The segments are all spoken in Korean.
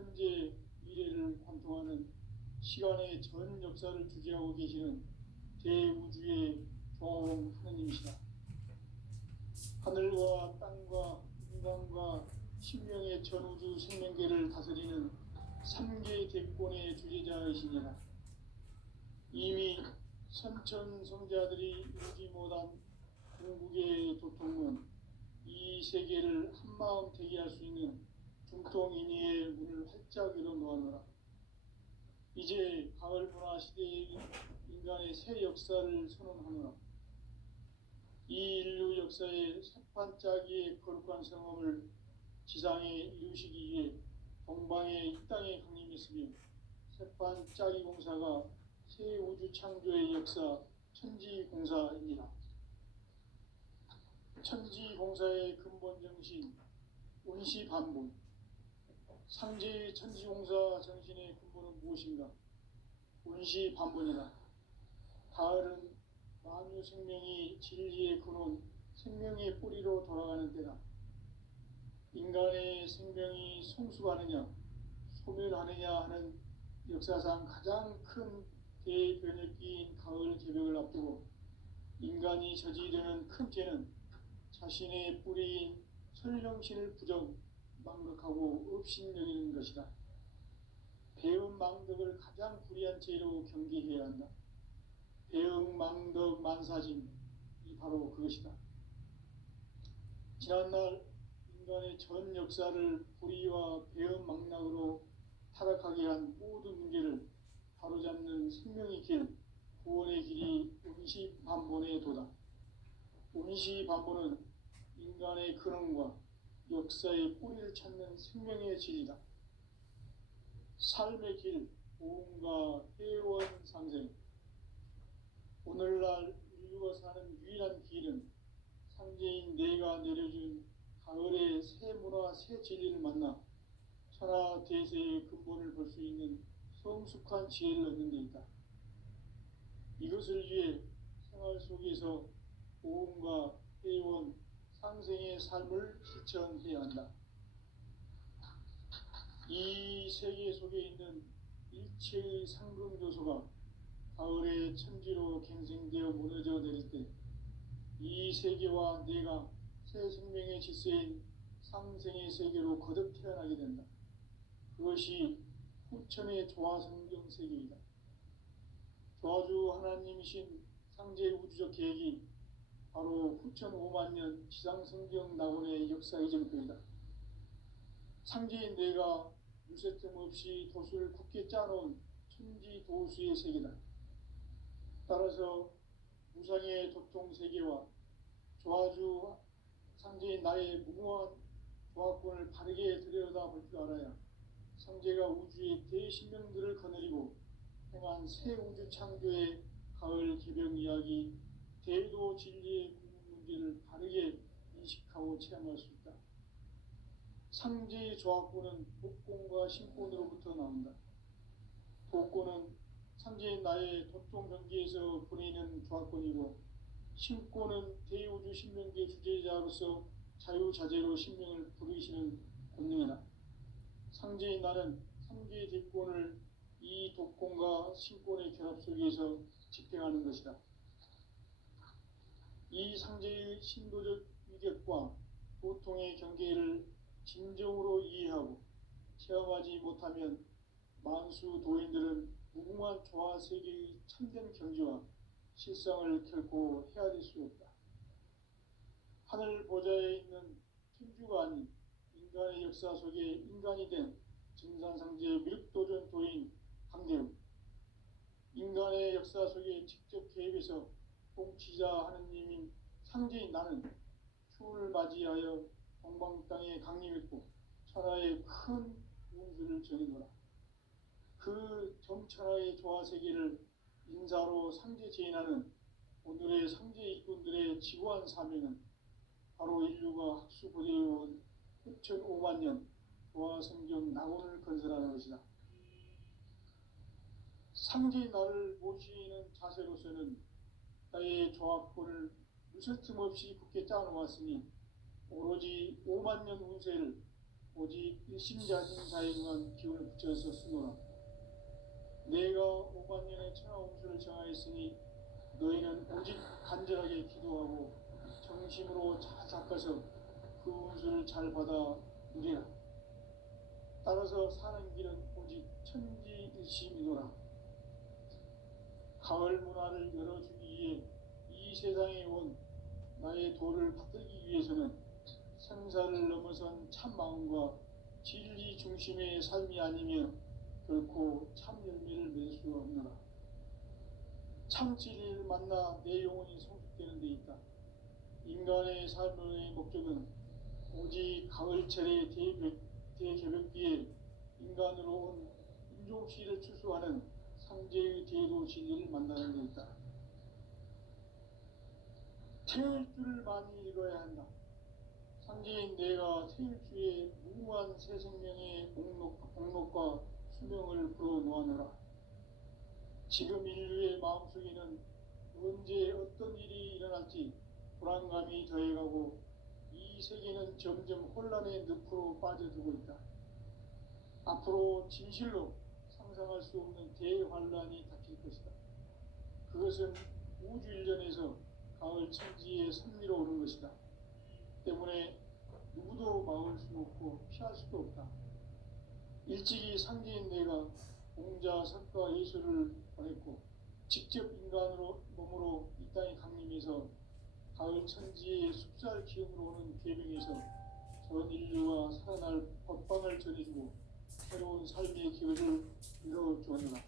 현재, 미래를 관통하는 시간의 전 역사를 주재하고 계시는 대우주의 조화홍 하느님이시다. 하늘과 땅과 인간과 신명의 전우주 생명계를 다스리는 삼계 대권의 주재자이시니라. 이미 선천성자들이 이루지 못한 궁극의 도통은 이 세계를 한마음 대기할 수 있는 중통인의의 문을 활짝 열어 놓았노라. 이제 가을 문화 시대의 인간의 새 역사를 선언하노라. 이 인류 역사의 새판짜기의 거룩한 성험을 지상에 이루시기 위해 동방의 이 땅에 강림했으며 새판짜기 공사가 새 우주 창조의 역사 천지공사입니다. 천지공사의 근본 정신 운시반본. 상제의 천지공사 정신의 근본은 무엇인가? 운시반본이다. 가을은 만유 생명이 진리의 근원, 생명의 뿌리로 돌아가는 때다. 인간의 생명이 성숙하느냐, 소멸하느냐 하는 역사상 가장 큰 대변혁기인 가을 개벽을 앞두고 인간이 저지르는 큰 죄는 자신의 뿌리인 설령신을 부정, 망덕하고 업신여기는 것이다. 배음 망덕을 가장 불의한 죄로 경계해야 한다. 배음 망덕 만사짐이 바로 그것이다. 지난날 인간의 전 역사를 불의와 배음 망락으로 타락하게 한 모든 문제를 바로잡는 생명의 길, 구원의 길이 운시반본의 도다. 운시반본은 인간의 근원과 역사의 뿌리를 찾는 생명의 질이다. 삶의 길, 보험과 회원 상생. 오늘날 인류가 사는 유일한 길은 상제인 내가 내려준 가을의 새 문화, 새 진리를 만나 천하 대세의 근본을 볼 수 있는 성숙한 지혜를 얻는 데 있다. 이것을 위해 생활 속에서 보험과 회원, 상생의 삶을 실천해야 한다. 이 세계 속에 있는 일체의 상금교소가 가을의 천지로 갱생되어 무너져 내릴 때 이 세계와 내가 새 생명의 질서인 상생의 세계로 거듭 태어나게 된다. 그것이 후천의 조화성경 세계이다. 조화주 하나님이신 상제 우주적 계획이 바로 후천 5만년 지상성경 낙원의 역사 이정표이다. 상제인 내가 물새틈 없이 도수를 굳게 짜놓은 천지도수의 세계다. 따라서 무상의 도통세계와 조화주 상제인 나의 무궁한 조화권을 바르게 들여다볼 줄 알아야 상제가 우주의 대신명들을 거느리고 행한 새 우주 창조의 가을 개벽 이야기, 대도 진리의 궁극 문제를 바르게 인식하고 체험할 수 있다. 상제의 조화권은 복권과 신권으로부터 나온다. 복권은 상제인 나의 도통 경계에서 보내는 조화권이고, 신권은 대우주 신명계 주제자로서 자유자재로 신명을 부르시는 권능이다. 상제인 나는 상계의 대권을 이 독권과 신권의 결합 속에서 집행하는 것이다. 이 상제의 신도적 위격과 도통의 경계를 진정으로 이해하고 체험하지 못하면 만수 도인들은 무궁한 조화세계의 참된 경지와 실상을 결코 헤아릴 수 없다. 하늘 보좌에 있는 천주가 아닌 인간의 역사 속에 인간이 된 증산상제 미륵도전 도인 강대우, 인간의 역사 속에 직접 개입해서 통치자 하느님인 상제인 나는 추운을 맞이하여 동방 땅에 강림했고 천하의 큰 운수를 전해노라. 그 정천하의 조화세계를 인사로 상제 제인하는 오늘의 상제 일꾼들의 지구한 사명은 바로 인류가 학수고대해온 후천 5만년 조화성경 낙원을 건설하는 것이다. 상제인 나를 모시는 자세로서는 나의 조화권을 무설틈 없이 굳게 짜놓았으니 오로지 5만년 운세를 오직 일심자진사에만 기운을 붙여서 쓰노라. 내가 5만 년의 천하홍수를 정하였으니 너희는 오직 간절하게 기도하고 정심으로 잘 닦아서 그 운수를 잘 받아 누리라. 따라서 사는 길은 오직 천지일심이노라. 가을 문화를 열어주기 위해 이 세상에 온 나의 도를 받들기 위해서는 생사를 넘어선 참 마음과 진리 중심의 삶이 아니면 결코 참 열매를 맺을 수 없노라. 참 진리를 만나 내 영혼이 성숙되는 데 있다. 인간의 삶의 목적은 오직 가을철의 대개벽비에 인간으로 온 인종시를 추수하는 상제의 대도 진리를 만나는 데 있다. 태일주를 많이 읽어야 한다. 상제인 내가 태일주의 무궁한 새 생명의 목록과 수명을 불어놓아노라. 지금 인류의 마음속에는 언제 어떤 일이 일어날지 불안감이 더해가고 이 세계는 점점 혼란의 늪으로 빠져들고 있다. 앞으로 진실로 상상할 수 없는 대환란이 닥칠 것이다. 그것은 우주 일전에서 가을 천지의 섭리로 오는 것이다. 때문에 누구도 막을 수 없고 피할 수도 없다. 일찍이 상제인 내가 공자, 석가, 예수를 보냈고 직접 인간으로 몸으로 이 땅에 강림해서 가을 천지의 숲살 기운으로 오는 계명에서 전 인류와 살아날 법방을 전해주고 새로운 삶의 기회를 이뤄주었노라.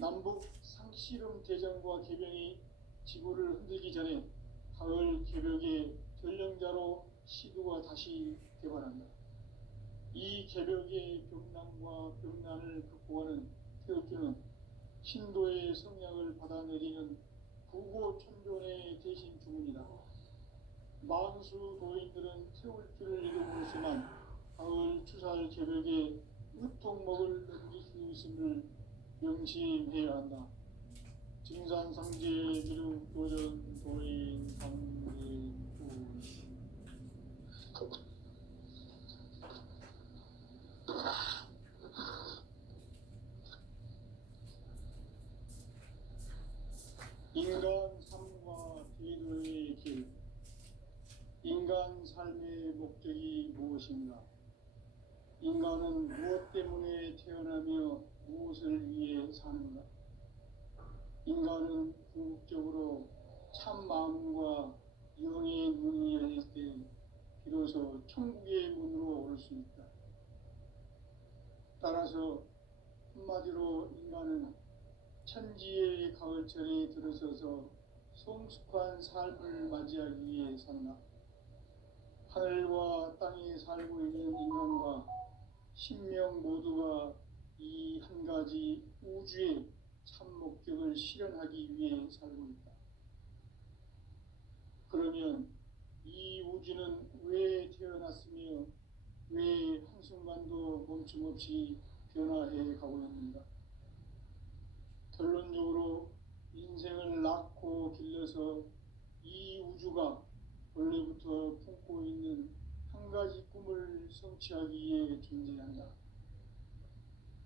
남북 상씨름 대전과 계병이 지구를 흔들기 전에 가을 개벽의 전령자로 시두가 다시 개발한다. 이 개벽의 병난과 병난을 극복하는 태울주는 신도의 성약을 받아내리는 부고천존의 대신 주문이다. 만수 도인들은 태울주를 이름으로서만 가을 추살 개벽에 으통목을 넘길 수 있음을 명심해야 한다. 증산상제 미륵 도전 도인 상제구 인간 삶과 대도의 길. 인간 삶의 목적이 무엇인가? 인간은 무엇 때문에 태어나며 무엇을 위해 사는가? 인간은 궁극적으로 참 마음과 영의 문이 열릴 때 비로소 천국의 문으로 오를 수 있다. 따라서 한마디로 인간은 천지의 가을철에 들어서서 성숙한 삶을 맞이하기 위해 산다. 하늘과 땅에 살고 있는 인간과 신명 모두가 이 한 가지 우주의 참 목적을 실현하기 위해 살고 있다. 그러면 이 우주는 왜 태어났으며 왜 한순간도 멈춤없이 변화해 가고 있는가? 결론적으로 인생을 낳고 길러서 이 우주가 원래부터 품고 있는 한 가지 꿈을 성취하기 위해 존재한다.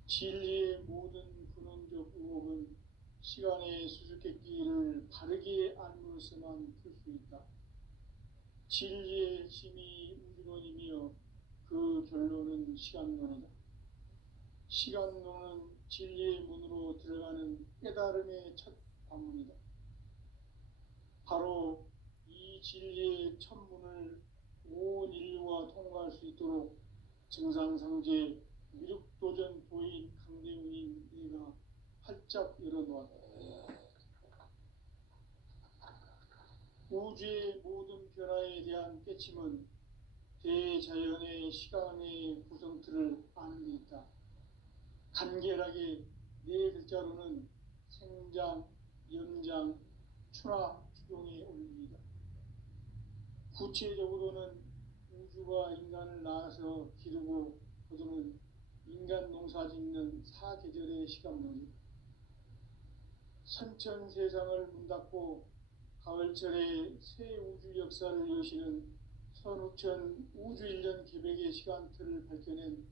진리의 모든 근원적 의혹은 시간의 수수께끼를 바르게 알므로서만 풀 수 있다. 진리의 핵심이 우주론이며 그 결론은 시간론이다. 시간론은 진리의 문으로 들어가는 깨달음의 첫 관문이다. 바로 이 진리의 첫 문을 온 인류가 통과할 수 있도록 증상상제 미륵도전 도인 강대훈인 이가 활짝 열어놓았다. 우주의 모든 변화에 대한 깨침은 대자연의 시간의 구성틀을 아는 데 있다. 간결하게 네 글자로는 생장, 연장, 추나, 추동의 원리이다. 구체적으로는 우주가 인간을 낳아서 기르고 거두는 인간 농사 짓는 사계절의 시간론이다. 선천 세상을 문 닫고 가을철에 새 우주 역사를 여시는 선우천 우주일년 계백의 시간틀을 밝혀낸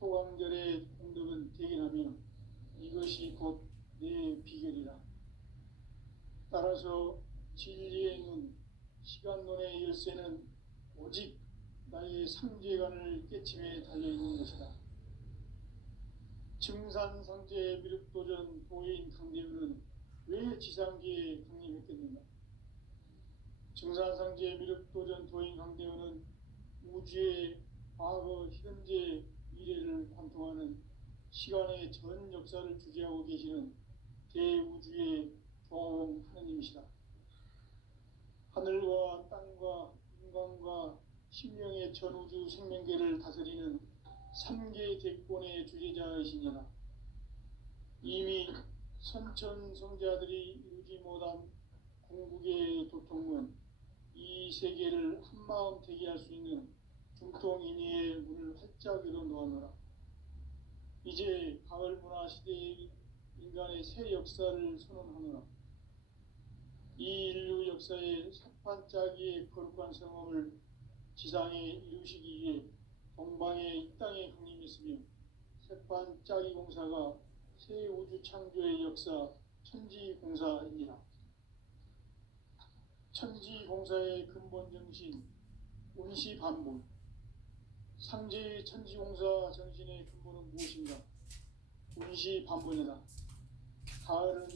소강절의 공덕은 대견하며 이것이 곧 내 비결이라. 따라서 진리의 눈, 시간론의 열쇠는 오직 나의 상제관을 깨침에 달려있는 것이다. 증산상제 미륵도전 도인 강대우는 왜 지상계에 강림했겠는가? 증산상제 미륵도전 도인 강대우는 우주의 과거, 현재, 미래를 관통하는 시간의 전 역사를 주재하고 계시는 대우주의 조화홍 하느님이시다. 하늘과 땅과 인간과 신명의 전우주 생명계를 다스리는 3개 대권의 주제자이시니라. 이미 선천성자들이 이루지 못한 궁극의 도통문, 이 세계를 한마음 되게 할 수 있는 중통인의의 문을 활짝 열어 놓았노라. 이제 가을 문화 시대의 인간의 새 역사를 선언하노라. 이 인류 역사의 삭판짜기의 거룩한 성험을 지상에 이루시기 위해 동방의 이 땅에 강림했으며 새판짜기 공사가 새 우주 창조의 역사 천지공사이니라. 천지공사의 근본 정신 운시반본. 상제의 천지공사 정신의 근본은 무엇인가? 운시반본이다. 가을은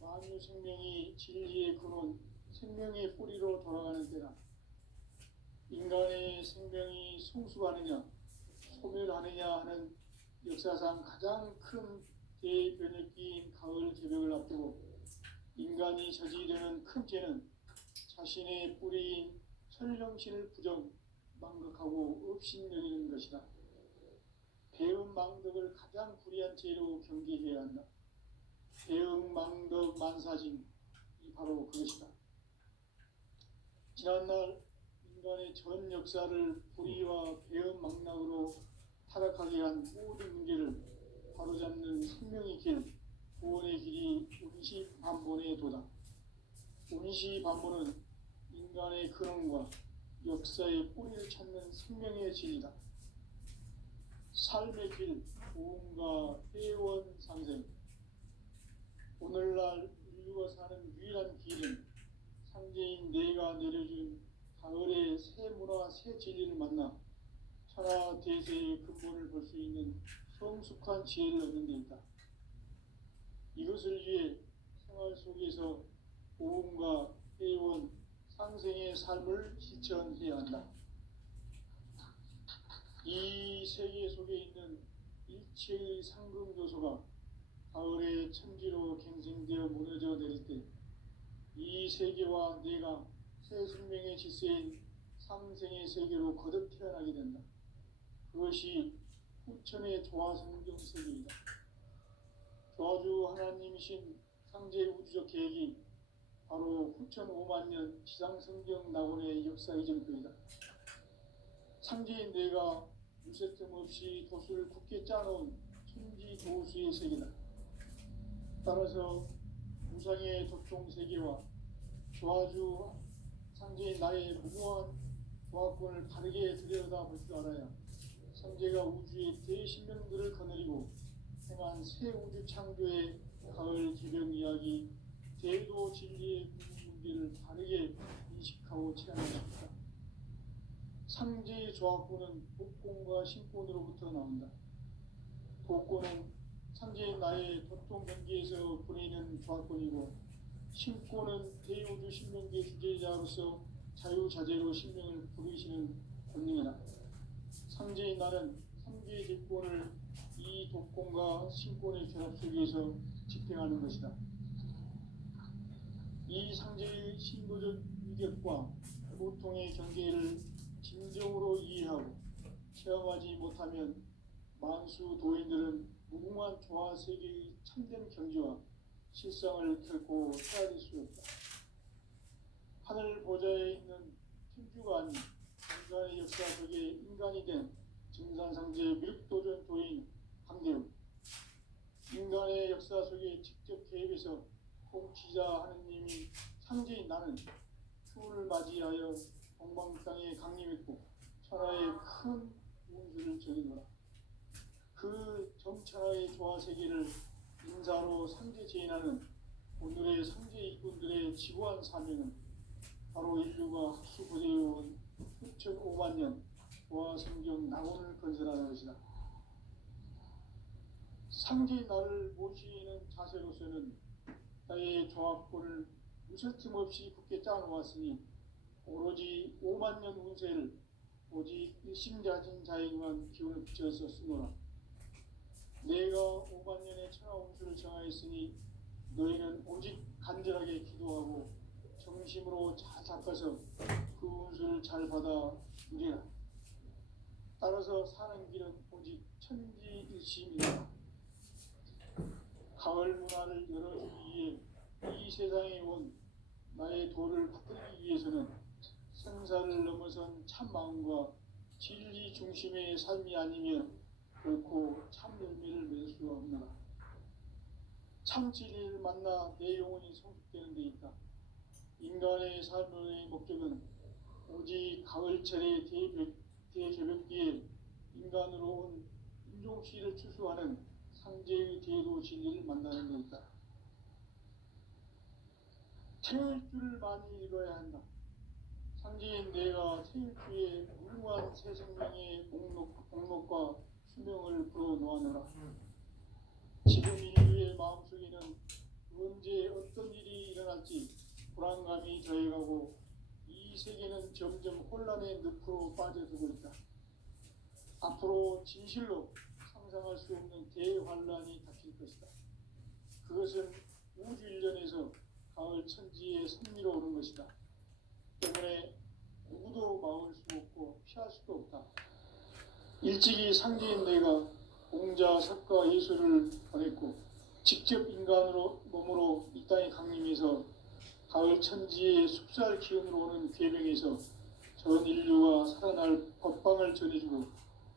만유 생명이 진리의 근원, 생명의 뿌리로 돌아가는 때다. 인간의 생명이 성숙하느냐, 소멸하느냐 하는 역사상 가장 큰 대변혁기인 가을 개벽을 앞두고 인간이 저지르는 큰 죄는 자신의 뿌리인 설령신을 부정, 망극하고 업신여기는 것이다. 배음 망덕을 가장 불의한 죄로 경계해야 한다. 배음 망덕 만사징이 바로 그것이다. 지난날 인간의 전 역사를 불의와 배음 망락으로 타락하게 한 모든 문제를 바로잡는 생명의 길, 구원의 길이 운시반본의 도다. 운시반본은 인간의 근원과 역사의 뿌리를 찾는 생명의 진이다. 삶의 길, 고음과 회원 상생. 오늘날 인류가 사는 유일한 길은 상제인 내가 내려준 가을의 새 문화, 새 진리를 만나 천하 대세의 근본을 볼 수 있는 성숙한 지혜를 얻는 데 있다. 이것을 위해 생활 속에서 고음과 회원, 상생의 삶을 실천해야 한다. 이 세계 속에 있는 일체의 상금 요소가 가을의 천지로 갱생되어 무너져 내릴 때 이 세계와 내가 새 생명의 질서인 상생의 세계로 거듭 태어나게 된다. 그것이 후천의 조화성경 세계이다. 조화주 하나님이신 상제 우주적 계획이 바로 후천 5만년 지상성경 낙원의 역사 이전편이다. 상제인 내가 무쇠뜸 없이 도수를 굳게 짜놓은 천지도수의 세계다. 따라서 무상의 도통 세계와 조화주 상제인 나의 무모한 조화권을 바르게 들여다볼 줄 알아야 상제가 우주의 대신명들을 거느리고 행한 새 우주 창조의 가을 개벽 이야기, 대도 진리의 문제를 바르게 인식하고 체험할 수 있다. 상제의 조화권은 복권과 신권으로부터 나온다. 복권은 상제인 나의 도통 경계에서 보내는 조화권이고, 신권은 대우주 신명계 주제자로서 자유자재로 신명을 부르시는 권능이다. 상제인 나는 3개의 대권을 이 독권과 신권의 결합 속에서 집행하는 것이다. 이 상제의 신도적 위격과 보통의 경계를 진정으로 이해하고 체험하지 못하면 만수 도인들은 무궁한 조화 세계의 참된 경지와 실상을 결코 헤아릴 수 없다. 하늘 보좌에 있는 천주가 아닌 인간의 역사 속에 인간이 된 증산상제 미륵도전 도인 강대우. 인간의 역사 속에 직접 개입해서 통치자 하느님이 상제인 나는 추운을 맞이하여 동방 땅에 강림했고 천하의 큰 운수를 전해노라. 그 정천하의 조화 세계를 인사로 상제 제인하는 오늘의 상제 일꾼들의 지고한 사명은 바로 인류가 학수부대해온 6,500만 년 조화 성경 낙원을 건설하는 것이다. 상제의 나를 모시는 자세로서는 나의 조합권을 무설틈 없이 굳게 짜놓았으니 오로지 5만 년 운세를 오직 일심자진 자에게만 기운을 붙여서 쓰노라. 내가 5만 년의 천하 운수를 정하였으니 너희는 오직 간절하게 기도하고 정심으로 잘 닦아서 그 운수를 잘 받아 누리라. 따라서 사는 길은 오직 천지일심이다. 가을 문화를 열어주기 위해 이 세상에 온 나의 도를 받들기 위해서는 생사를 넘어선 참 마음과 진리 중심의 삶이 아니면 결코 참 열매를 맺을 수가 없노라. 참 진리를 만나 내 영혼이 성숙되는 데 있다. 인간의 삶의 목적은 오직 가을철의 대개벽기에 인간으로 온 인종시를 추수하는 상제의 대도 진리를 만나는 데 있다. 태일주를 많이 읽어야 한다. 상제인 내가 태일주의 무궁한 새 생명의 목록과 수명을 불어놓아노라. 지금 인류의 마음속에는 언제 어떤 일이 일어날지 불안감이 더해가고 이 세계는 점점 혼란의 늪으로 빠져들고 있다. 앞으로 진실로 상상할 수 없는 대환란이 닥칠 것이다. 그것은 우주 일련에서 가을 천지에 선미로 오는 것이다. 때문에 누구도 막을 수 없고 피할 수도 없다. 일찍이 상제인 내가 공자, 석가, 예수를 보냈고 직접 인간으로 몸으로 이 땅에 강림해서 가을 천지의 숲살 기운으로 오는 궤병에서 전 인류가 살아날 법방을 전해주고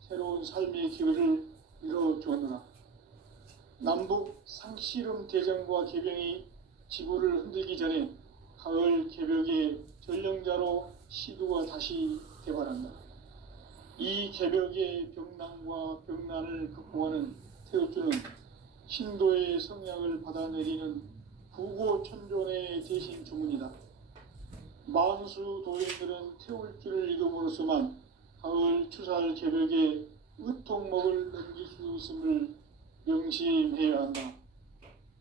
새로운 삶의 기회를 이뤄주었노라. 남북 상씨름 대전과 궤병이 지구를 흔들기 전에 가을 개벽의 전령자로 시두가 다시 개발한다. 이 개벽의 병난과 병난을 극복하는 태울주는 신도의 성약을 받아내리는 부고천존의 대신 주문이다. 만수 도인들은 태울주를 읽음으로써만 가을 추살 개벽의 의통목을 넘길 수 있음을 명심해야 한다.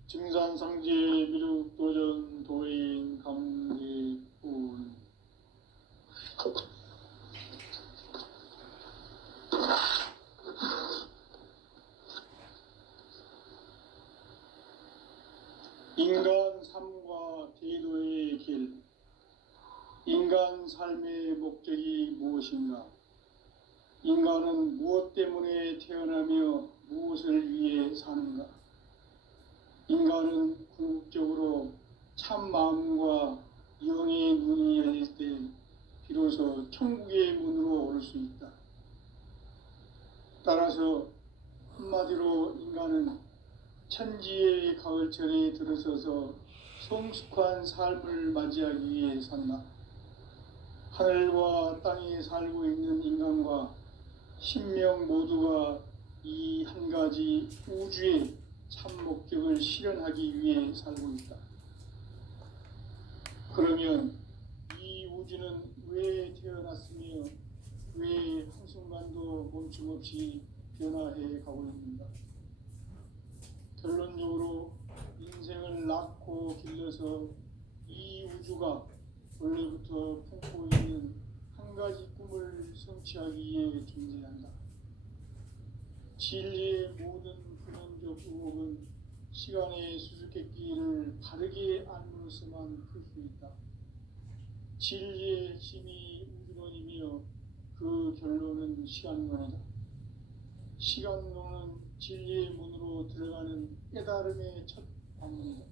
증산상제 미륵도전 도인 감리꾼. 인간 삶과 제도의 길. 인간 삶의 목적이 무엇인가? 인간은 무엇 때문에 태어나며 무엇을 위해 사는가? 인간은 궁극적으로 참 마음과 영의 눈이 열릴 때 비로소 천국의 문으로 오를 수 있다. 따라서 한마디로 인간은 천지의 가을철에 들어서서 성숙한 삶을 맞이하기 위해 산다. 하늘과 땅에 살고 있는 인간과 신명 모두가 이 한 가지 우주의 참 목적을 실현하기 위해 살고 있다. 그러면 이 우주는 왜 태어났으며 왜 한순간도 멈춤없이 변화해 가고 있는가? 결론적으로 인생을 낳고 길러서 이 우주가 원래부터 품고 있는 한 가지 꿈을 성취하기 위해 존재한다. 진리의 모든 근원적 의혹은 시간의 수수께끼를 바르게 알므로서만 풀 수 있다. 진리의 힘이 우주론이며 그 결론은 시간론이다. 시간론은 진리의 문으로 들어가는 깨달음의 첫 방문이다.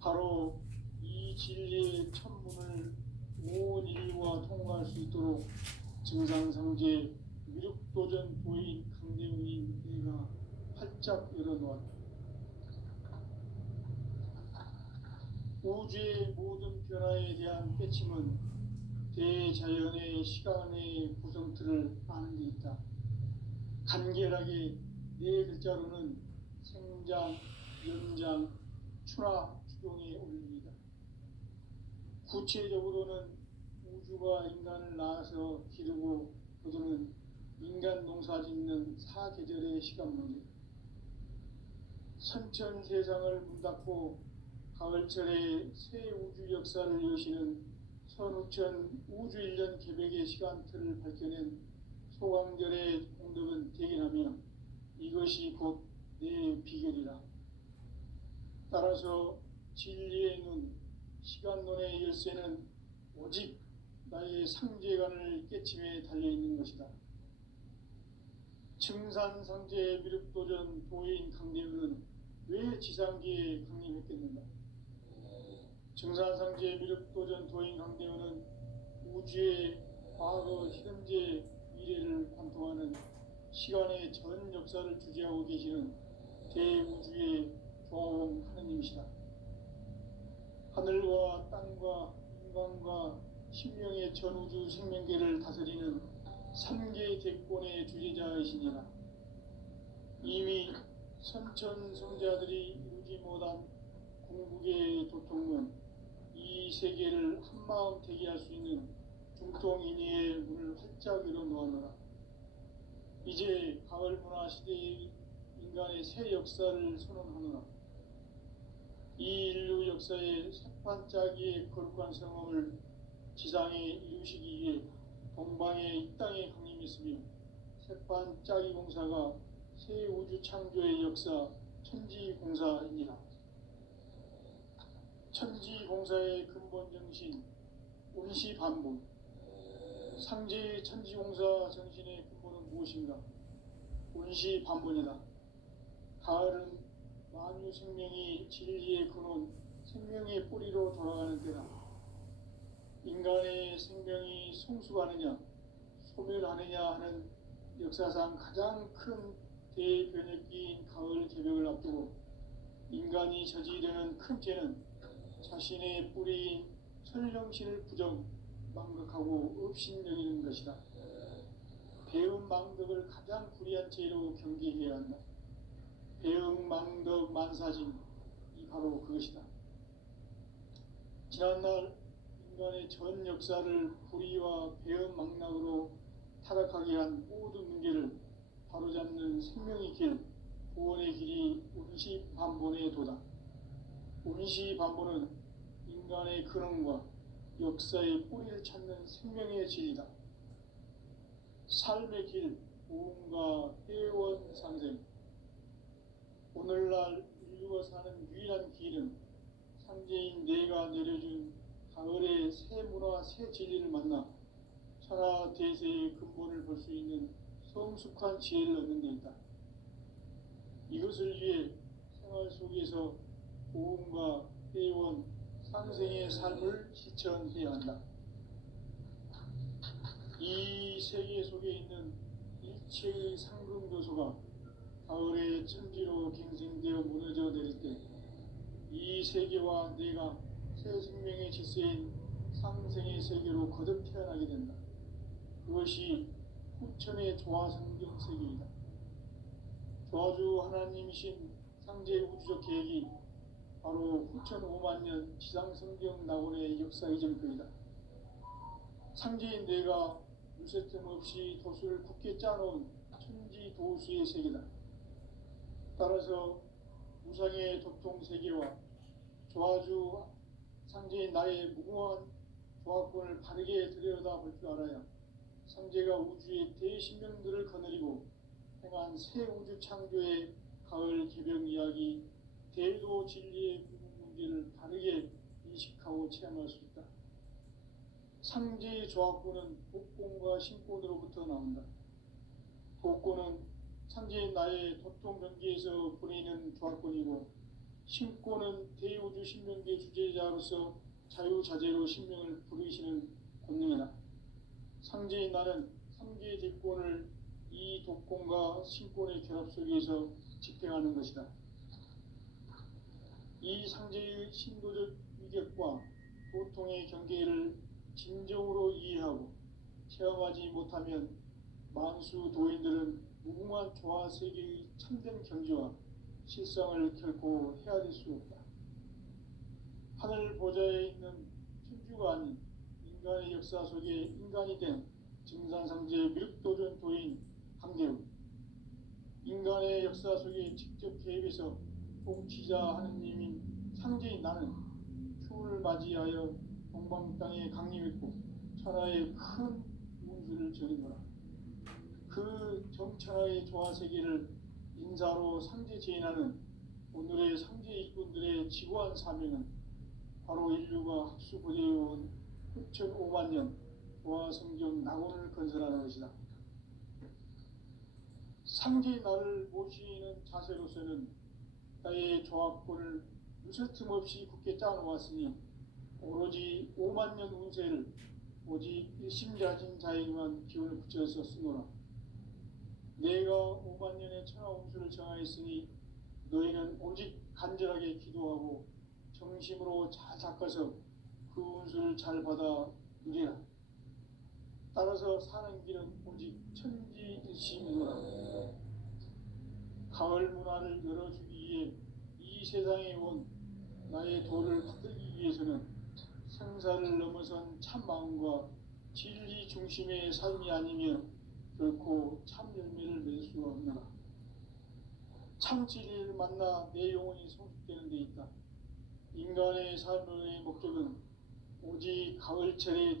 바로 이 진리의 첫 문을 온 인류가 통과할 수 있도록 증상상제 미륵도전 도인 강대웅인 내가 활짝 열어놓았다. 우주의 모든 변화에 대한 깨침은 대자연의 시간의 구성틀을 아는 데 있다. 간결하게 네 글자로는 생장, 연장, 추나 추동에 올립니다. 구체적으로는 우주가 인간을 낳아서 기르고 거두는 인간 농사 짓는 사계절의 시간 문제, 선천 세상을 문닫고 가을철에 새 우주 역사를 여시는 선우천 우주일년 개백의 시간틀을 밝혀낸 소강절의 공덕은 대견하며 이것이 곧 내 비결이라. 따라서 진리의 눈, 시간론의 열쇠는 오직 나의 상제관을 깨침에 달려있는 것이다. 층산상제 미륵도전 도인 강대우는 왜 지상계에 강림했겠는가? 층산상제 미륵도전 도인 강대우는 우주의 과거, 현재, 미래를 관통하는 시간의 전 역사를 주재하고 계시는 대우주의 조홍 하느님이시다. 하늘과 땅과 인간과 신명의 전우주 생명계를 다스리는 3개 대권의 주제자이시니라. 이미 선천성자들이 이루지 못한 궁극의 도통문, 이 세계를 한마음 되게 할 수 있는 중통인의의 문을 활짝 열어 놓아노라. 이제 가을 문화 시대의 인간의 새 역사를 선언하노라. 이 인류 역사의 색반짜기의 거룩한 성험을 지상에 이루시기 위해 동방의 이 땅에 강림했으며 색반짜기 공사가 새 우주 창조의 역사 천지공사이니라. 천지공사의 근본 정신 운시반본, 상제의 천지공사 정신의 근본은 무엇인가? 운시반본이다. 가을은 만유 생명이 진리의 근원, 생명의 뿌리로 돌아가는 때다. 인간의 생명이 성숙하느냐, 소멸하느냐 하는 역사상 가장 큰 대변혁기인 가을 개벽을 앞두고 인간이 저지르는 큰 죄는 자신의 뿌리인 설령신을 부정, 망각하고 업신여기는 것이다. 배음 망덕을 가장 불의한 죄로 경계해야 한다. 배음 망덕 만사진, 이 바로 그것이다. 지난날 인간의 전 역사를 불의와 배음 망락으로 타락하게 한 모든 문제를 바로잡는 생명의 길, 구원의 길이 운시반본의 도다. 운시반본은 인간의 근원과 역사의 뿌리를 찾는 생명의 진리다. 삶의 길, 보험과 회원 상생. 오늘날 인류가 사는 유일한 길은 상제인 내가 내려준 가을의 새 문화, 새 진리를 만나 천하 대세의 근본을 볼 수 있는 성숙한 지혜를 얻는 데 있다. 이것을 위해 생활 속에서 보험과 회원, 상생의 삶을 실천해야 한다. 이 세계 속에 있는 일체의 상승교소가 가을의 천지로 갱생되어 무너져 내릴 때 이 세계와 내가 새 생명의 질서인 상생의 세계로 거듭 태어나게 된다. 그것이 후천의 조화성경 세계이다. 조화주 하나님이신 상제 우주적 계획이 바로 후천 5만년 지상성경 낙원의 역사 이전표이다. 상제인 내가 물새틈 없이 도수를 굳게 짜놓은 천지도수의 세계다. 따라서 무상의 도통세계와 조화주 상제인 나의 무궁한 조화권을 바르게 들여다볼 줄 알아야 상제가 우주의 대신명들을 거느리고 행한 새 우주 창조의 가을 개벽 이야기, 대도 진리의 구분 문제를 바르게 인식하고 체험할 수 있다. 상제의 조화권은 복권과 신권으로부터 나온다. 복권은 상제인 나의 도통 경계에서 보내는 조화권이고, 신권은 대우주 신명계 주제자로서 자유자재로 신명을 부르시는 권능이다. 상제인 나는 3개 대권을 이 독권과 신권의 결합 속에서 집행하는 것이다. 이 상제의 신도적 위격과 도통의 경계를 진정으로 이해하고 체험하지 못하면 만수 도인들은 무궁한 조화 세계의 참된 경지와 실상을 결코 헤아릴 수 없다. 하늘 보좌에 있는 천주가 아닌 인간의 역사 속에 인간이 된 증산상제 미륵도전 도인 강대웅, 인간의 역사 속에 직접 개입해서 통치자 하느님인 상제인 나는 추운을 맞이하여 동방 땅에 강림했고 천하의 큰 운수를 전이노라. 그 정천하의 조화세계를 인사로 상제 제인하는 오늘의 상제 일꾼들의 지구한 사명은 바로 인류가 학수고대해온 6,500만 년 조화성경 낙원을 건설하는 것이다. 상제의 나를 모시는 자세로서는 나의 조합권을 무설틈 없이 굳게 짜놓았으니 오로지 5만 년 운세를 오직 일심자진 자에게만 기운을 붙여서 쓰노라. 내가 5만 년의 천하 운수를 정하였으니 너희는 오직 간절하게 기도하고 정심으로 잘 닦아서 그 운수를 잘 받아 누리라. 따라서 사는 길은 오직 천지일심이노라. 가을 문화를 열어주기 위해 이 세상에 온 나의 도를 받들기 위해서는 생사를 넘어선 참 마음과 진리 중심의 삶이 아니면 결코 참 열매를 맺을 수가 없노라. 참 진리를 만나 내 영혼이 성숙되는 데 있다. 인간의 삶의 목적은 오직 가을철의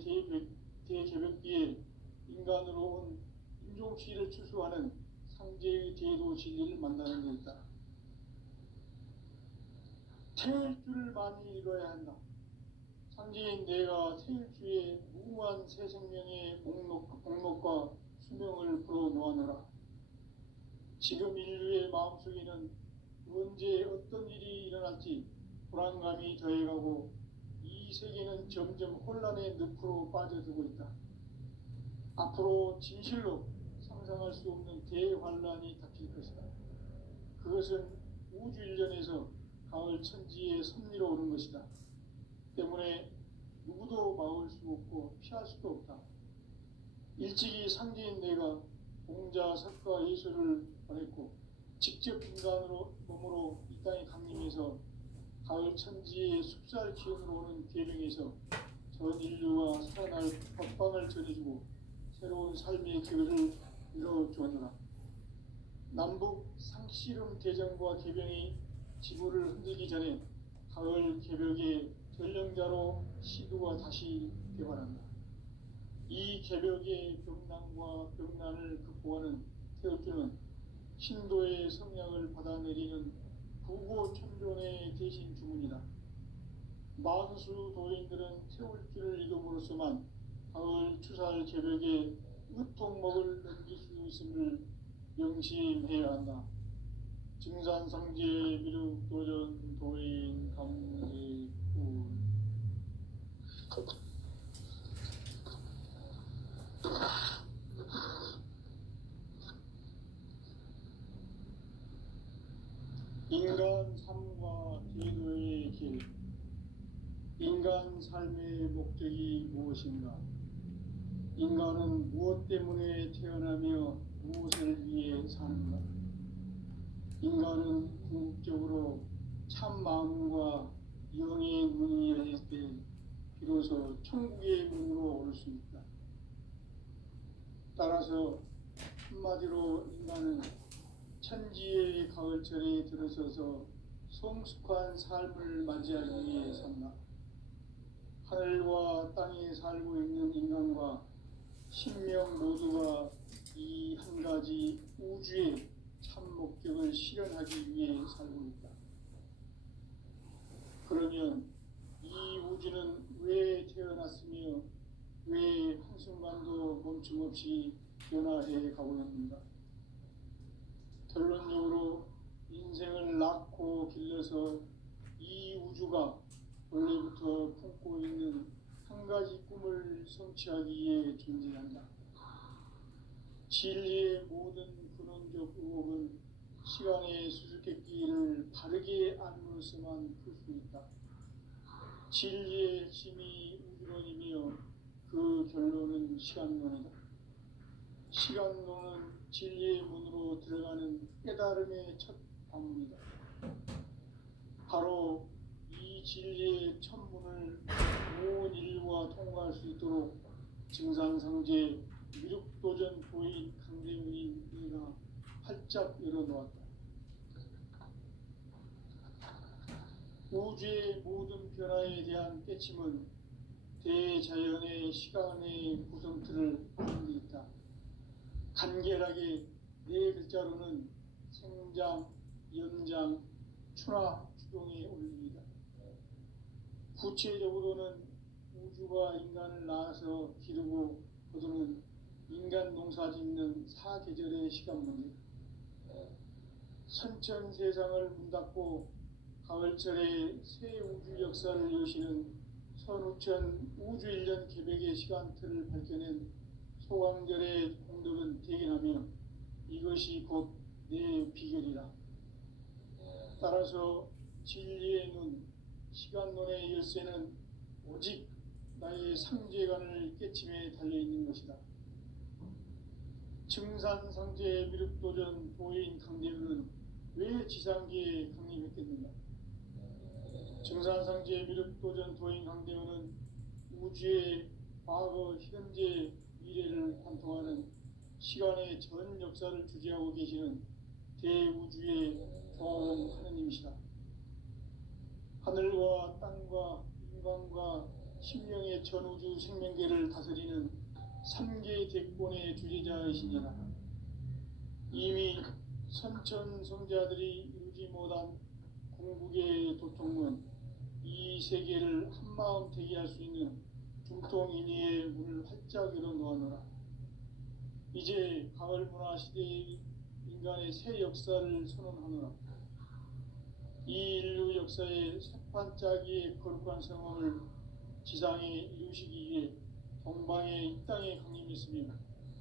대개벽기에 인간으로 온 인종시를 추수하는 상제의 대도 진리를 만나는 데 있다. 태일주를 많이 읽어야 한다. 상제인 내가 태일주의 무궁한 새 생명의 목록과 수명을 불어놓아노라. 지금 인류의 마음속에는 언제 어떤 일이 일어날지 불안감이 더해가고 이 세계는 점점 혼란의 늪으로 빠져들고 있다. 앞으로 진실로 상상할 수 없는 대환란이 닥칠 것이다. 그것은 우주 일련에서 가을 천지의 섭리로 오는 것이다. 때문에 누구도 막을 수 없고 피할 수도 없다. 일찍이 상제인 내가 공자, 석가, 예수를 보냈고 직접 인간으로 몸으로 이 땅에 강림해서 가을 천지의 숲살 기운으로 오는 계명에서 전 인류가 살아날 법방을 전해주고 새로운 삶의 기회를 이뤄주었노라. 남북 상씨름 대전과 개병이 지구를 흔들기 전에 가을 개벽의 전령자로 시두가 다시 개발한다. 이 개벽의 병난과 병난을 극복하는 태울주는 신도의 성량을 받아내리는 부고천존의 대신 주문이다. 만수 도인들은 태울주를 읽음으로써만 가을 추살 개벽의 으통목을 넘길 수 있음을 명심해야 한다. 증산상제 미륵도전 도인 감리꾼 인간 삶과 제도의 길. 인간 삶의 목적이 무엇인가? 인간은 무엇 때문에 태어나며 무엇을 위해 사는가? 인간은 궁극적으로 참 마음과 영의 문이 열릴 때 비로소 천국의 문으로 올 수 있다. 따라서 한마디로 인간은 천지의 가을철에 들어서서 성숙한 삶을 맞이하기 위해 산다. 하늘과 땅에 살고 있는 인간과 신명 모두가 이 한 가지 우주의 참 목적을 실현하기 위해 살고 있다. 그러면 이 우주는 왜 태어났으며 왜 한순간도 멈춤없이 변화해 가고 있는가? 결론적으로 인생을 낳고 길러서 이 우주가 원래부터 품고 있는 한 가지 꿈을 성취하기 위해 존재한다. 진리의 모든 근원적 의혹은 시간의 수수께끼를 바르게 알므로서만 풀 수 있다. 진리의 핵심이 우주론이며 그 결론은 시간론이다. 시간론은 진리의 문으로 들어가는 깨달음의 첫 방문이다. 바로 이 진리의 첫 문을 온 인류가 통과할 수 있도록 증산상제 미륵도전 도인 강대문인 이가 활짝 열어놓았다. 우주의 모든 변화에 대한 깨침은 대자연의 시간의 구성틀을 가진 데 있다. 간결하게 네 글자로는 생장, 연장, 추나 추동에 올립니다. 구체적으로는 우주가 인간을 낳아서 기르고 거두는 인간 농사 짓는 사계절의 시간문이다. 선천 세상을 문 닫고 가을철에 새 우주 역사를 여시는 선우천 우주 1년 계백의 시간틀을 밝혀낸 소강절의 공덕은 대견하며 이것이 곧 내 비결이라. 따라서 진리의 눈, 시간론의 열쇠는 오직 나의 상제관을 깨침에 달려있는 것이다. 증산상제 미륵도전 도인 강대문은 왜 지상계에 강림했겠는가? 증산상제 미륵도전 도인 강대문은 우주의 과거, 현재, 미래를 관통하는 시간의 전 역사를 주재하고 계시는 대우주의 종 하느님이시다. 하늘과 땅과 인간과 심령의 전우주 생명계를 다스리는 3개 대권의 주재자이시니라. 이미 선천성자들이 이루지 못한 궁극의 도통문, 이 세계를 한마음 되게 할 수 있는 중통인의의 문을 활짝 열어놓아노라. 이제 가을 문화 시대의 인간의 새 역사를 선언하노라. 이 인류 역사의 새판짜기의 거룩한 성험을 지상에 이루시기 위해 동방의 이 땅에 강림했으며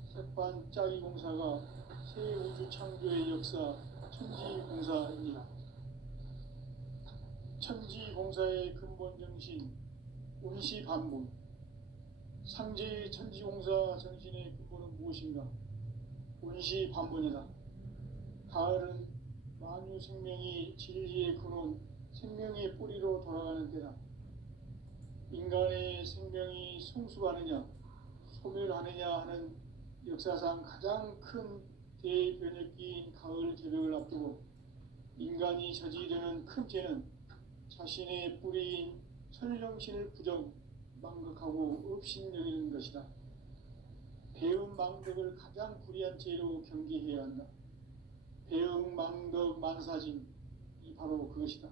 새판짜기 공사가 새 우주 창조의 역사 천지공사입니다. 천지공사의 근본 정신 운시반문, 상제의 천지공사 정신의 근본은 무엇인가? 운시반문이다. 가을은 만유 생명이 진리의 근원, 생명의 뿌리로 돌아가는 때다. 인간의 생명이 성숙하느냐, 소멸하느냐 하는 역사상 가장 큰 대변혁기인 가을 개벽을 앞두고 인간이 저지르는 큰 죄는 자신의 뿌리인 천령신을 부정, 망극하고 업신여기는 것이다. 배음 망덕을 가장 불의한 죄로 경계해야 한다. 배음 망덕 만사진, 이 바로 그것이다.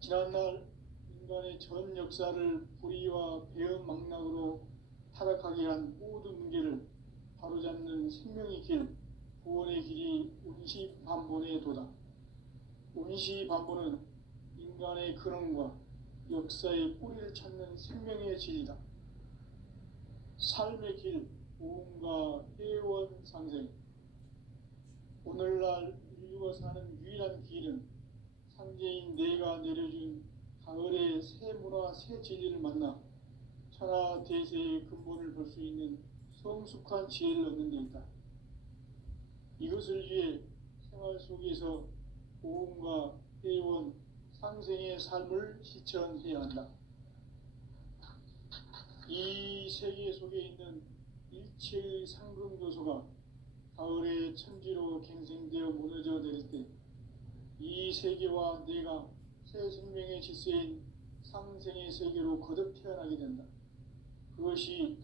지난날 인간의 전 역사를 불의와 배음 망락으로 타락하게 한 모든 문제를 바로잡는 생명의 길, 구원의 길이 운시반본의 도다. 운시반본은 인간의 근원과 역사의 뿌리를 찾는 생명의 진리다. 삶의 길, 보험과 회원 상생. 오늘날 인류가 사는 유일한 길은 상제인 내가 내려준 가을의 새 문화, 새 진리를 만나 천하 대세의 근본을 볼 수 있는 성숙한 지혜를 얻는 데 있다. 이것을 위해 생활 속에서 보험과 회원, 상생의 삶을 실천해야 한다. 이 세계 속에 있는 일체의 상승교소가 가을의 천지로 갱생되어 무너져 내릴 때 이 세계와 내가 새 생명의 질서인 상생의 세계로 거듭 태어나게 된다. 그것이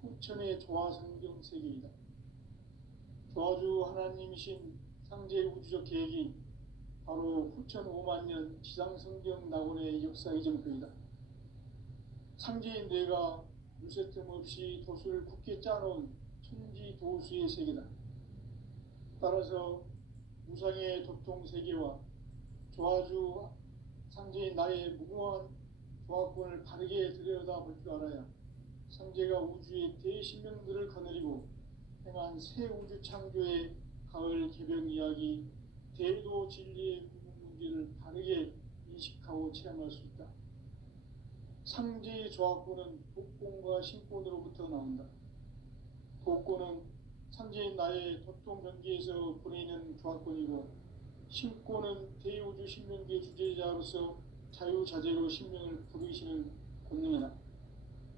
후천의 조화성경 세계이다. 조화주 하나님이신 상제 우주적 계획이 바로 후천 5만 년 지상성경 낙원의 역사 이정표이다. 상제인 내가 물새틈 없이 도수를 굳게 짜놓은 천지 도수의 세계다. 따라서 무상의 도통 세계와 조화주 상제인 나의 무궁한 조화권을 바르게 들여다볼 줄 알아야 상제가 우주의 대신명들을 거느리고 행한 새 우주 창조의 가을 개벽 이야기, 대도 진리의 구분 문제를 바르게 인식하고 체험할 수 있다. 상제의 조합구는 독곤과 신곤으로부터 나온다. 독곤은 상제인 나의 도통 경계에서 보내는 조합권이고, 신곤은 대우주 신명기의 주제자로서 자유자재로 신명을 부르시는 권능이다.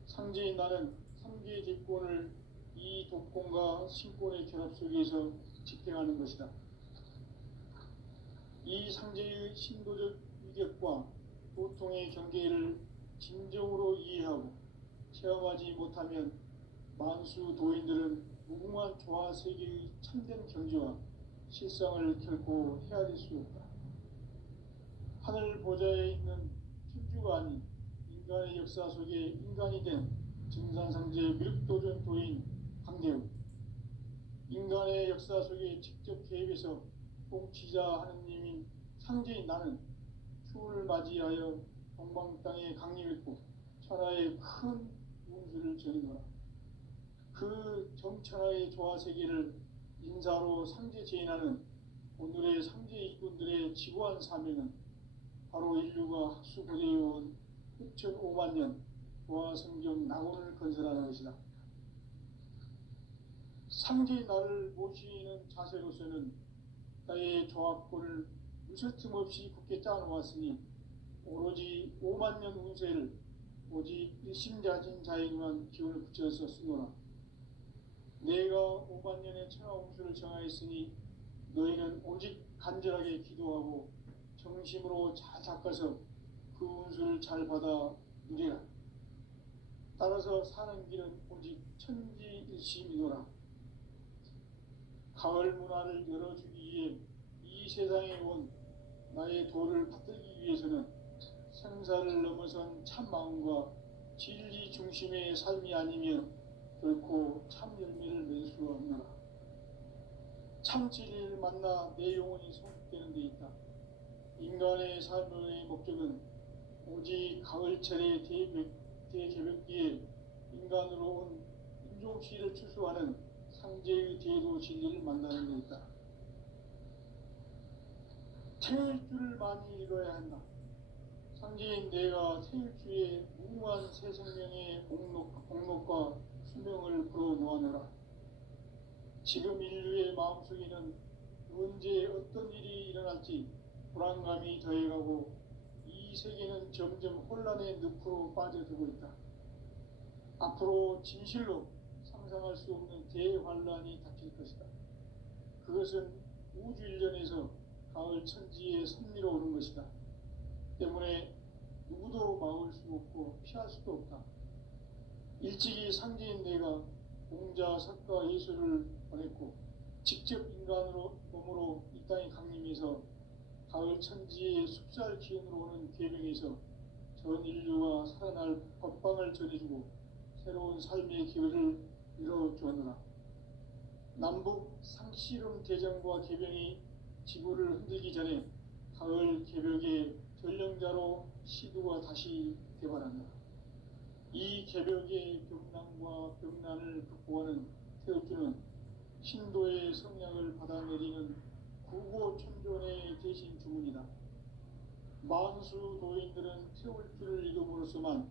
상제인 나는 삼계의 대권을 이 독곤과 신곤의 결합 속에서 집행하는 것이다. 이 상제의 신도적 위격과 도통의 경계를 진정으로 이해하고 체험하지 못하면 만수 도인들은 무궁한 조화 세계의 참된 경지와 실상을 결코 헤아릴 수 없다. 하늘 보좌에 있는 천주가 아닌 인간의 역사 속에 인간이 된 증산상제 미륵도전 도인 강대우, 인간의 역사 속에 직접 개입해서 통치자 하느님인 상제인 나는 추운을 맞이하여 동방 땅에 강림했고 천하의 큰 운수를 전이노라. 그 정천하의 조화세계를 인사로 상제 제인하는 오늘의 상제 일꾼들의 지고한 사명은 바로 인류가 학수고대해온 6,500만 년 조화성경 낙원을 건설하는 것이다. 상제의 나를 모시는 자세로서는 나의 조합권을 무설틈 없이 굳게 짜놓았으니 오로지 5만 년 운세를 오직 일심자진 자에게만 기운을 붙여서 쓰노라. 내가 5만 년의 천하 운수를 정하였으니 너희는 오직 간절하게 기도하고 정심으로 잘 닦아서 그 운수를 잘 받아 누리라. 따라서 사는 길은 오직 천지일심이노라. 가을 문화를 열어주기 위해 이 세상에 온 나의 도를 받들기 위해서는 생사를 넘어선 참 마음과 진리 중심의 삶이 아니면 결코 참 열매를 맺을 수가 없노라. 참 진리를 만나 내 영혼이 성숙되는 데 있다. 인간의 삶의 목적은 오직 가을철의 대개벽기에 인간으로 온 인종시를 추수하는 상제의 대도 진리를 만나는 데 있다. 태일주를 많이 읽어야 한다. 상제인 내가 태일주의 무궁한 새 생명의 공록과 수명을 불어놓아내라. 지금 인류의 마음속에는 언제 어떤 일이 일어날지 불안감이 더해가고 이 세계는 점점 혼란의 늪으로 빠져들고 있다. 앞으로 진실로 상상할 수 없는 대환란이 닥칠 것이다. 그것은 우주 일련에서 가을 천지의 섭리로 오는 것이다. 때문에 누구도 막을 수 없고 피할 수도 없다. 일찍이 상제인 내가 공자, 석가, 예수를 보냈고 직접 인간으로 몸으로 이 땅에 강림해서 가을 천지의 숲살 기운으로 오는 계명에서 전 인류가 살아날 법방을 전해주고 새로운 삶의 기회를 이뤄주었노라. 남북 상씨름 대전과 개병이 지구를 흔들기 전에 가을 개벽의 전령자로 시두가 다시 개발한다. 이 개벽의 병난과 병난을 극복하는 태엽주는 신도의 성량을 받아내리는 구고천존의 대신 주문이다. 만수 도인들은 태울주를 읽음으로써만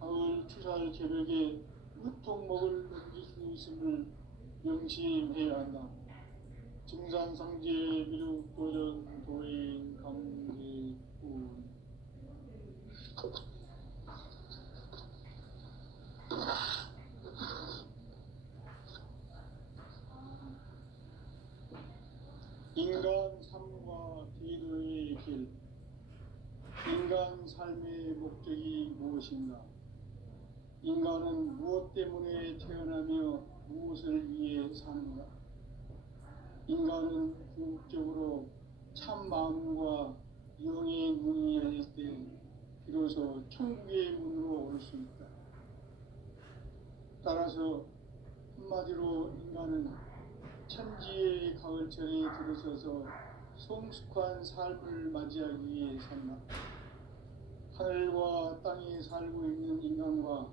가을 추살 개벽의 으통목을 넘길 수 있음을 명심해야 한다. 증산상제 미륵도전 도인 강제군. 인간 삶과 기도의 길. 인간 삶의 목적이 무엇인가? 인간은 무엇 때문에 태어나며 무엇을 위해 사는가? 인간은 궁극적으로 참 마음과 영의 문이 열릴 때 비로소 천국의 문으로 올 수 있다. 따라서 한마디로 인간은 천지의 가을철에 들어서서 성숙한 삶을 맞이하기 위해 산다. 하늘과 땅에 살고 있는 인간과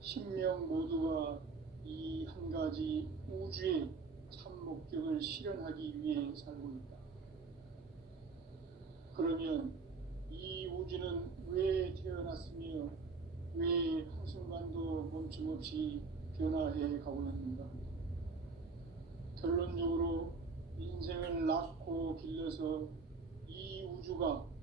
신명 모두가 이 한 가지 우주의 참 목적을 실현하기 위해 살고 있다. 그러면 이 우주는 왜 태어났으며 왜 한순간도 멈춤없이 변화해 가고 있는가? 결론적으로 인생을 낳고 길러서 이 우주가